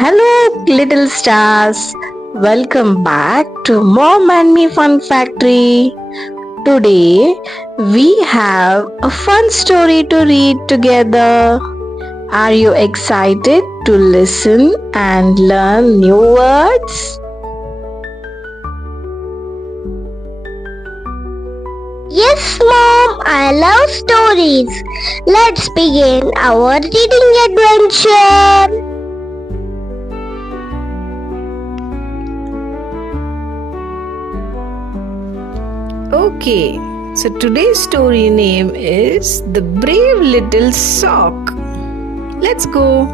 Hello, little stars. Welcome back to Mom and Me Fun Factory. Today, we have a fun story to read together. Are you excited to listen and learn new words? Yes, Mom, I love stories. Let's begin our reading adventure. Okay, so today's story name is The Brave Little Sock. Let's go.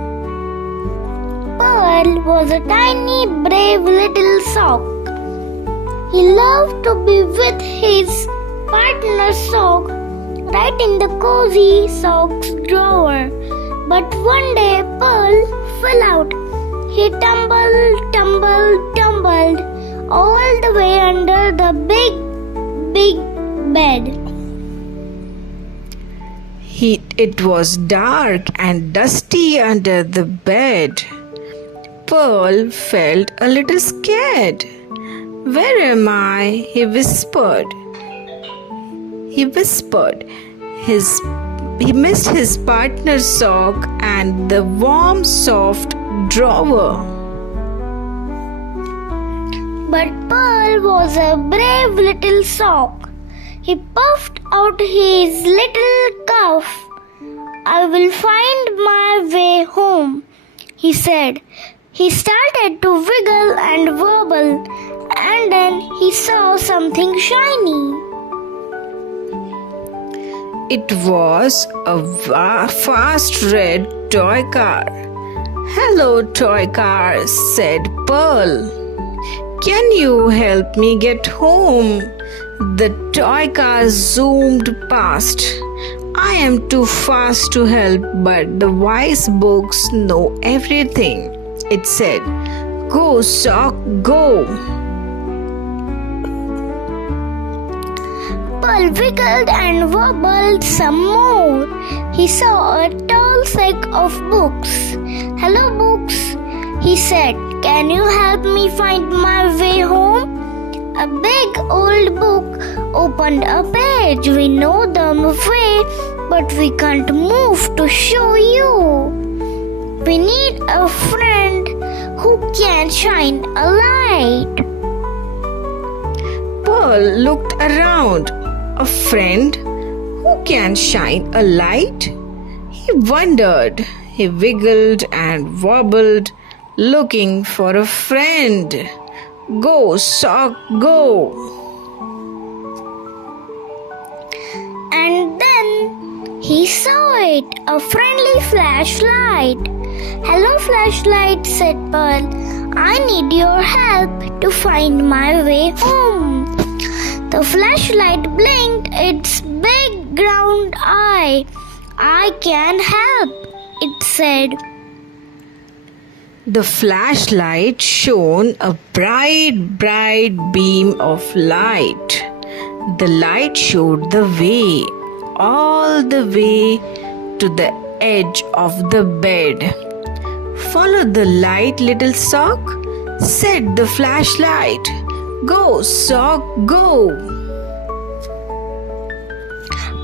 Pearl was a tiny, brave little sock. He loved to be with his partner sock right in the cozy socks drawer. But one day Pearl fell out. He tumbled all the way under the big bed. It was dark and dusty under the bed. Pearl felt a little scared. Where am I? He whispered. He missed his partner's sock and the warm, soft drawer. But Pearl was a brave little sock. He puffed out his little cuff. I will find my way home, he said. He started to wiggle and wobble, and then he saw something shiny. It was a fast red toy car. Hello, toy car, said Pearl. Can you help me get home? The toy car zoomed past. I am too fast to help, but the wise books know everything. It said, Go, sock, go. Pearl wiggled and wobbled some more. He saw a tall stack of books. Hello, books, he said. Can you help me find my way home? A big old book opened a page. We know the way, but we can't move to show you. We need a friend who can shine a light. Pearl looked around. A friend who can shine a light? He wondered. He wiggled and wobbled, looking for a friend. Go, sock, go. And then he saw it, a friendly flashlight. Hello, flashlight, said Pearl. I need your help to find my way home. The flashlight blinked its big round eye. I can help, it said. The flashlight shone a bright beam of light. The light showed the way, all the way to the edge of the bed. Follow the light, little sock, said the flashlight. Go, sock, go.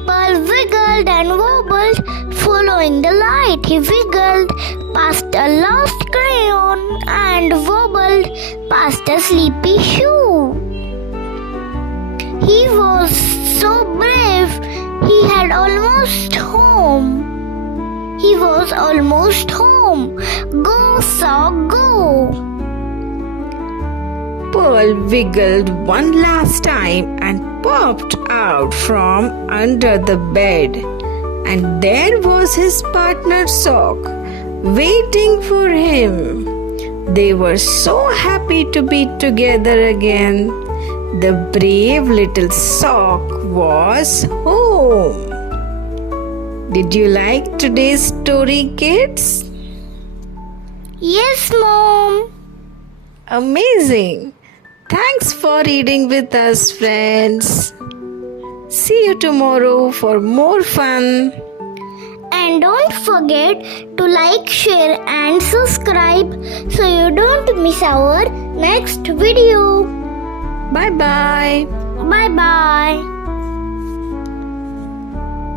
Pearl wiggled and wobbled, following the light. He wiggled past a lost crayon and wobbled past a sleepy shoe. He was so brave, he was almost home. Go, sock, go. Pearl wiggled one last time and popped out from under the bed. And there was his partner sock, waiting for him. They were so happy to be together again. The brave little sock was home. Did you like today's story, kids? Yes, Mom. Amazing. Thanks for reading with us, friends. See you tomorrow for more fun. And don't forget to like, share and subscribe subscribe so you don't miss our next video. Bye bye. Bye bye.